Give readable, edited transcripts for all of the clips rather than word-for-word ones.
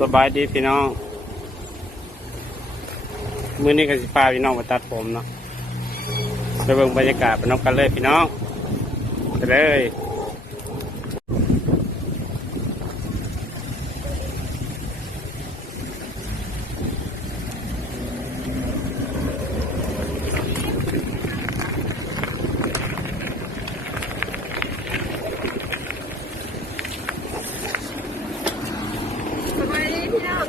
สบายดีพี่น้องมื้อนี้ก็สิพาพี่น้องมาตัดผมเนาะไปเบิ่งบรรยากาศไปน้องกันเลยพี่น้องไปเลยสบายดีพี่น้อง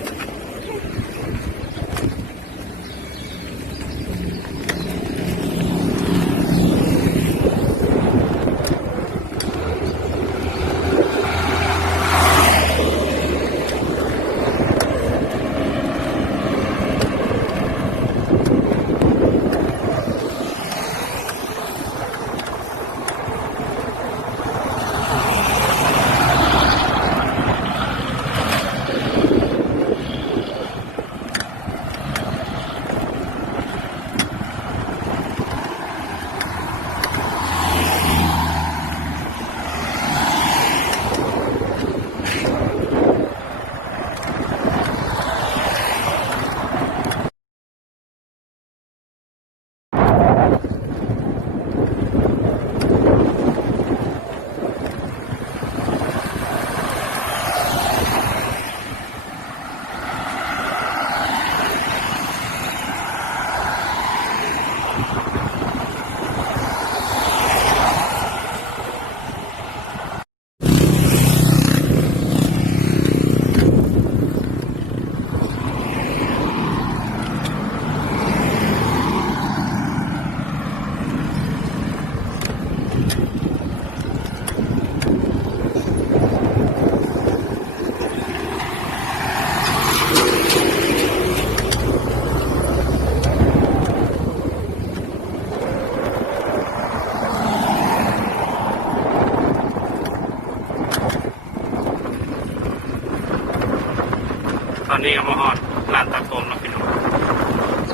ตอนนี้ก็มาฮอดร้านตัดผมแล้วพี่น้อง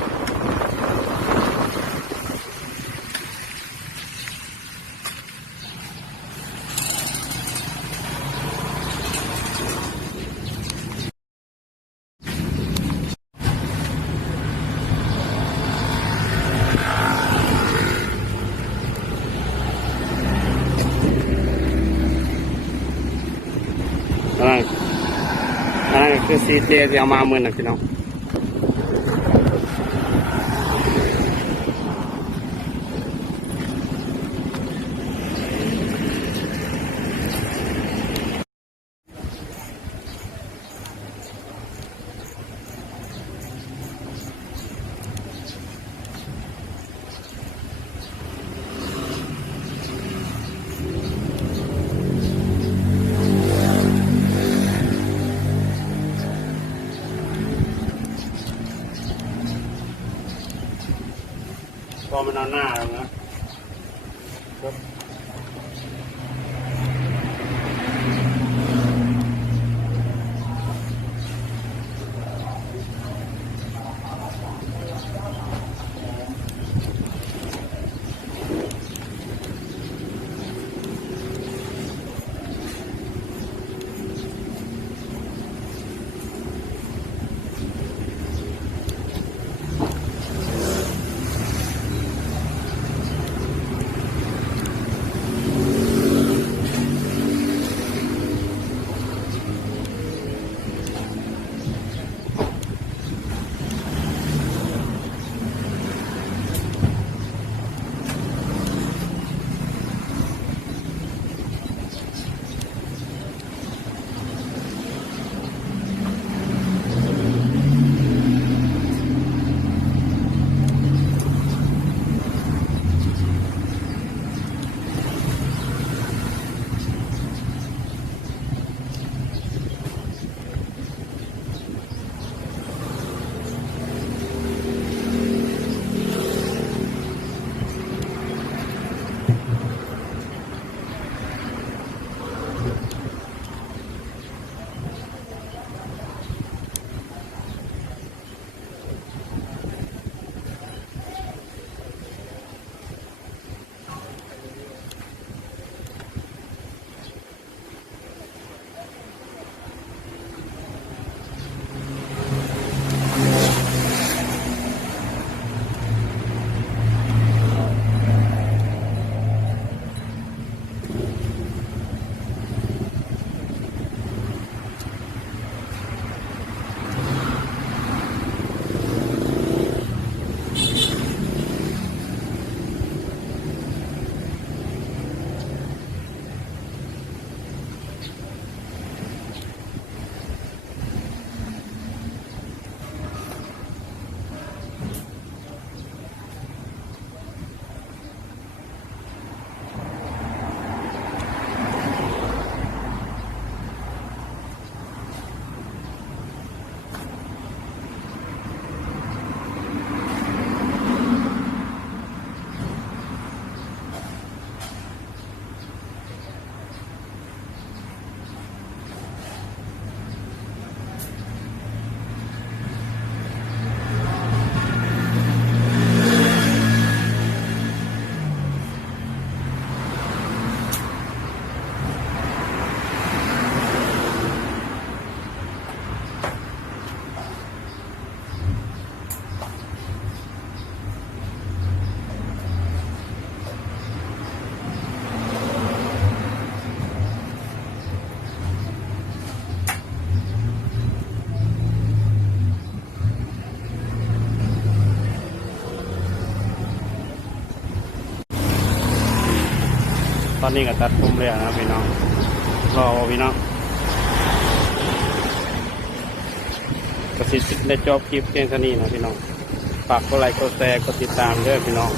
อันนั้นก็คือซีเจที่เอามาเมื่อนะพี่น้องพอมันเอาหน้าแล้วนะ ตอนนี้ก็ตัดผมแล้วนะพี่น้องรอพี่น้องก็สิได้จบคลิปเพียงเท่านี้นะพี่น้องฝากกดไลค์กดแชร์กดติดตามด้วยพี่น้อง